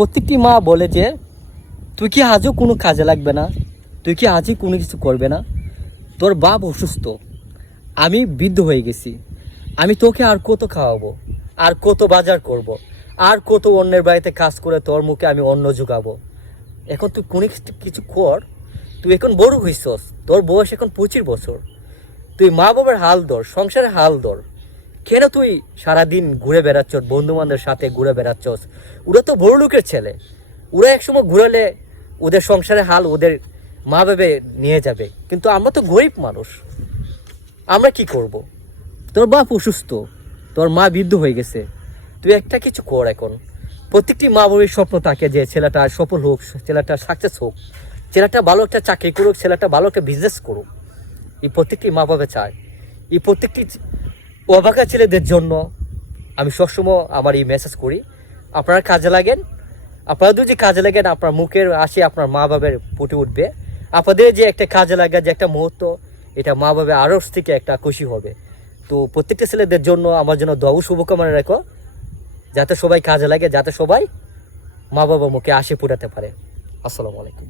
প্রত্যেকটি মা বলে যে তুই কি আজও কোনো কাজে লাগবে না, তুই কি আজই কোনো কিছু করবে না, তোর বাপ অসুস্থ, আমি বৃদ্ধ হয়ে গেছি, আমি তোকে আর কত খাওয়াবো, আর কত বাজার করব, আর কত অন্যের বাড়িতে কাজ করে তোর মুখে আমি অন্ন জোগাবো। এখন তুই কোনো কিছু কর, তুই এখন বড় হইছস, তোর বয়স এখন 25 বছর, তুই মা বাবার হাল ধর, সংসারের হাল ধর। কেন তুই সারাদিন ঘুরে বেড়াচ্ছস, বন্ধু বান্ধবের সাথে ঘুরে বেড়াচ্ছস? ওরা তো বড় লোকের ছেলে, ওরা একসময় ঘুরালে ওদের সংসারের হাল ওদের মা বাবা নিয়ে যাবে, কিন্তু আমরা তো গরিব মানুষ, আমরা কি করব? তোর বাপ অসুস্থ, তোর মা বৃদ্ধ হয়ে গেছে, তুই একটা কিছু কর এখন। প্রত্যেকটি মা বাবার স্বপ্ন থাকে যে ছেলেটা সফল হোক, ছেলেটা সাকসেস হোক, ছেলেটা ভালো একটা চাকরি করুক, ছেলেটা ভালো একটা বিজনেস করুক। এই প্রত্যেকটি মা বাবা চায়। এই প্রত্যেকটি অবাকা ছেলেদের জন্য আমি সবসময় আমার এই মেসেজ করি, আপনারা কাজে লাগেন। আপনারা যদি কাজে লাগেন, আপনার মুখের হাসি আপনার মা বাবার ফুটে উঠবে। আপনাদের যে একটা কাজে লাগা, যে একটা মুহূর্ত, এটা মা বাবা আরও থেকে একটা খুশি হবে। তো প্রত্যেকটা ছেলেদের জন্য আমার জন্য দোয়া শুভকামনা রাখো, যাতে সবাই কাজে লাগে, যাতে সবাই মা বাবা মুখে হাসি ফুটাতে পারে। আসসালামু আলাইকুম।